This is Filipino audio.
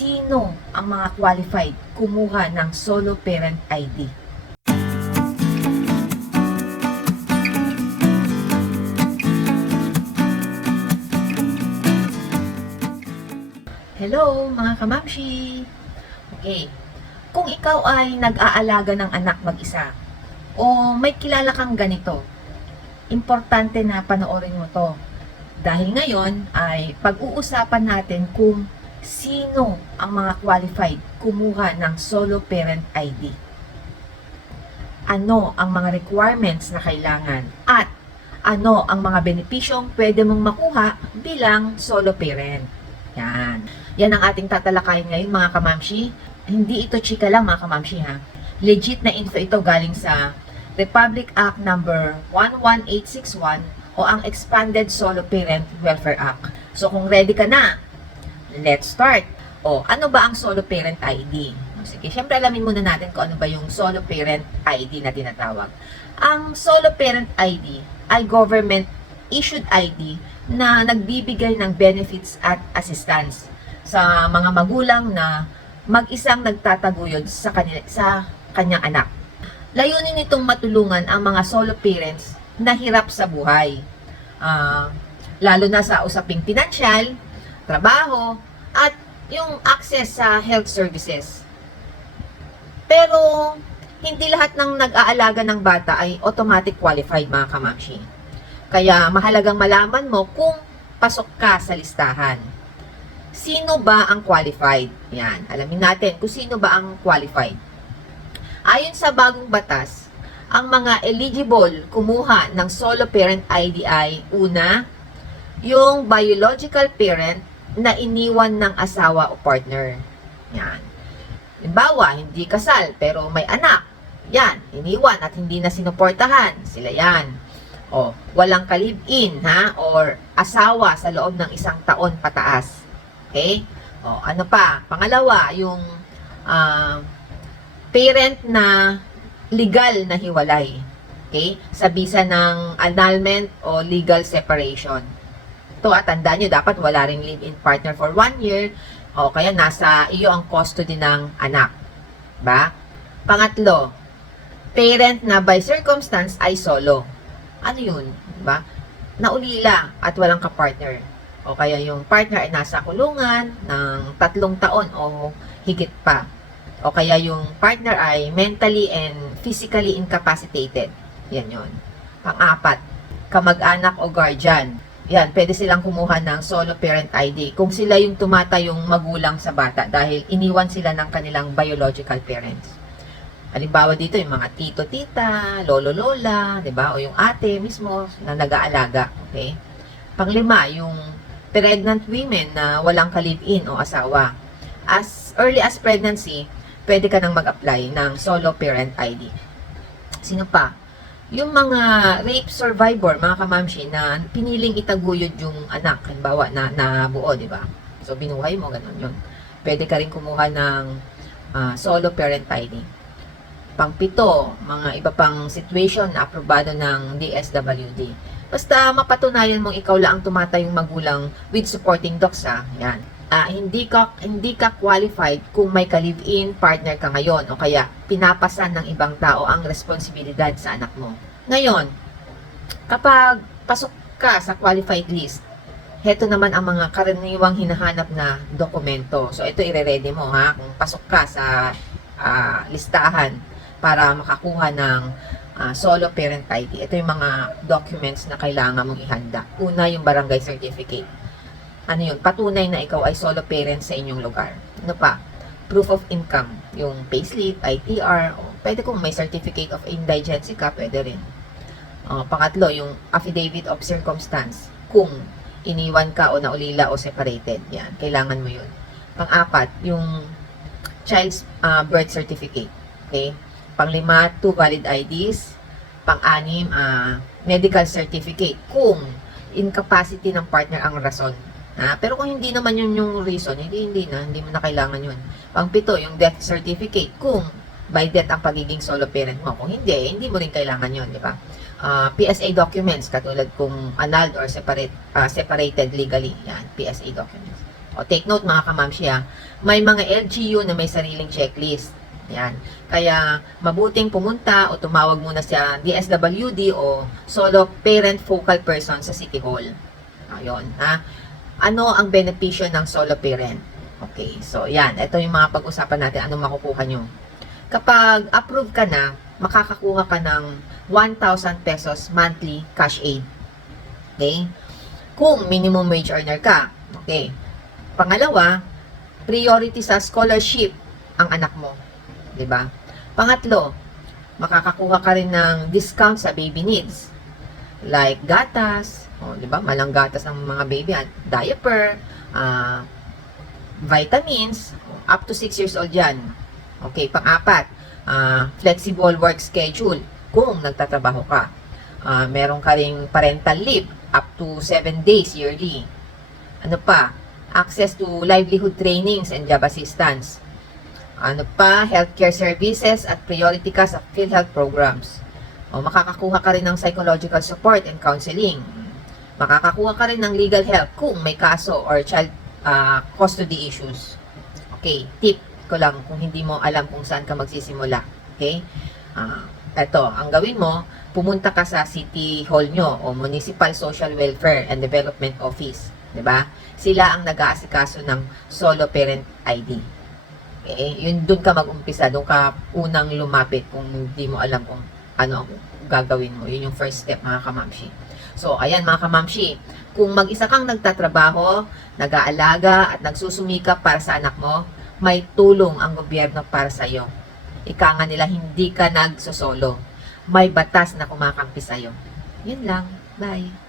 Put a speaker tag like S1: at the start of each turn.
S1: sino ang mga qualified kumuha ng solo parent ID. Hello mga kamamshi! Okay, kung ikaw ay nag-aalaga ng anak mag-isa o may kilala kang ganito, importante na panoorin mo to. Dahil ngayon ay pag-uusapan natin kung sino ang mga qualified kumuha ng solo parent ID. Ano ang mga requirements na kailangan at ano ang mga benepisyong pwede mong makuha bilang solo parent. Yan. Yan ang ating tatalakayin ngayon mga kamamshi. Hindi ito chika lang mga kamamshi ha. Legit na info ito galing sa Republic Act number 11861 o ang Expanded Solo Parent Welfare Act. So kung ready ka na, let's start. O ano ba ang Solo Parent ID? Sige, syempre alamin muna natin kung ano ba yung Solo Parent ID na tinatawag. Ang Solo Parent ID ay government issued ID na nagbibigay ng benefits at assistance sa mga magulang na mag-isang nagtataguyod sa kanila, sa kanyang anak. Layunin nitong matulungan ang mga solo parents na hirap sa buhay. Ah, lalo na sa usaping pinansyal, trabaho, at yung access sa health services. Pero, hindi lahat ng nag-aalaga ng bata ay automatic qualified mga kamamshi. Kaya mahalagang malaman mo kung pasok ka sa listahan. Sino ba ang qualified? Yan, alamin natin kung sino ba ang qualified. Ayon sa bagong batas, ang mga eligible kumuha ng solo parent ID ay una, yung biological parent na iniwan ng asawa o partner. Yan. Halimbawa, hindi kasal pero may anak. Yan, iniwan at hindi na sinuportahan. Sila yan. O, walang kalib-in, ha? Or asawa sa loob ng isang taon pataas. Okay? O, ano pa? Pangalawa, yung ah, parent na legal na hiwalay. Okay? Sa bisa ng annulment o legal separation. Ito, at tandaan nyo, dapat wala ring live-in partner for one year o kaya nasa iyo ang custody ng anak. Ba? Pangatlo, parent na by circumstance ay solo. Ano yun? Ba? Naulila at walang kapartner. O kaya yung partner ay nasa kulungan ng tatlong taon o higit pa. O kaya yung partner ay mentally and physically incapacitated. Yan yun. Pang-apat, kamag-anak o guardian. Yan, pwede silang kumuha ng solo parent ID kung sila yung tumatayong magulang sa bata dahil iniwan sila ng kanilang biological parents. Halimbawa dito yung mga tito, tita, lolo, lola, 'di ba? O yung ate mismo na nag-aalaga, okay? Panglima, yung pregnant women na walang ka-live-in o asawa. As early as pregnancy, pwede ka nang mag-apply ng solo parent ID. Sino pa? Yung mga rape survivor, mga kamamshi, na piniling itaguyod yung anak, halimbawa, na, na buo, di ba? So, binuhay mo, ganun yun. Pwede ka rin kumuha ng ah, solo parent ID. Pangpito, mga iba pang situation na aprobado ng DSWD. Basta mapatunayan mong ikaw lang ang tumatayong magulang with supporting docs, ah. Yan. Ah, hindi ka hindi ka qualified kung may ka-live-in partner ka ngayon o kaya pinapasan ng ibang tao ang responsibilidad sa anak mo. Ngayon, kapag pasok ka sa qualified list, heto naman ang mga karaniwang hinahanap na dokumento. So ito ire-ready mo ha kung pasok ka sa ah, listahan para makakuha ng ah, solo parent ID. Ito yung mga documents na kailangan mong ihanda. Una, yung barangay certificate ano yun, patunay na ikaw ay solo parent sa inyong lugar. Ano pa? Proof of income, yung payslip, ITR, o pwede kung may certificate of indigency ka, pwede rin. O, pangatlo, yung affidavit of circumstance, kung iniwan ka o naulila o separated, yan, kailangan mo yun. Pang-apat, yung child's ah, birth certificate, okay? Panglima, two valid IDs. Pang-anim, ah, medical certificate, kung incapacity ng partner ang rason Ha? Pero kung hindi naman yun yung reason, hindi, hindi na, hindi mo na kailangan yun. Pangpito, yung death certificate, kung by death ang pagiging solo parent mo. Kung hindi, hindi mo rin kailangan yun, di ba? Ah, PSA documents, katulad kung annulled or separate, ah, separated legally, yan, PSA documents. O take note mga kamamshi ah, may mga LGU na may sariling checklist. Yan. Kaya mabuting pumunta o tumawag muna sa DSWD o solo parent focal person sa City Hall. Ayun, ha? Ano ang benepisyo ng solo parent? Okay, so yan. Ito yung mga pag-usapan natin. Anong makukuha nyo? Kapag approve ka na, makakakuha ka ng 1,000 pesos monthly cash aid. Okay? Kung minimum wage earner ka. Okay. Pangalawa, priority sa scholarship ang anak mo. ba? Pangatlo, makakakuha ka rin ng discount sa baby needs. Like gatas, o 'di ba? Malang gatas ng mga baby, at diaper, ah, vitamins, up to 6 years old 'yan. Okay, pang-apat, ah, flexible work schedule kung nagtatrabaho ka. Ah, meron ka ring parental leave up to 7 days yearly. Ano pa? Access to livelihood trainings and job assistance. Ano pa? Healthcare services at priority ka sa PhilHealth programs. O makakakuha ka rin ng psychological support and counseling. Makakakuha ka rin ng legal help kung may kaso or child ah, custody issues. Okay, tip ko lang kung hindi mo alam kung saan ka magsisimula. Okay? Ah, eto, ang gawin mo, pumunta ka sa City Hall nyo o Municipal Social Welfare and Development Office. ba? Sila ang nag-aasikaso ng solo parent ID. Okay? Yun doon ka mag-umpisa, doon ka unang lumapit kung hindi mo alam kung ano ang gagawin mo. Yun yung first step mga kamamshi. So, ayan mga kamamshi, kung mag-isa kang nagtatrabaho, nag-aalaga at nagsusumikap para sa anak mo, may tulong ang gobyerno para sa iyo. Ika nga nila, hindi ka nagsosolo. May batas na kumakampi sa iyo. Yun lang. Bye.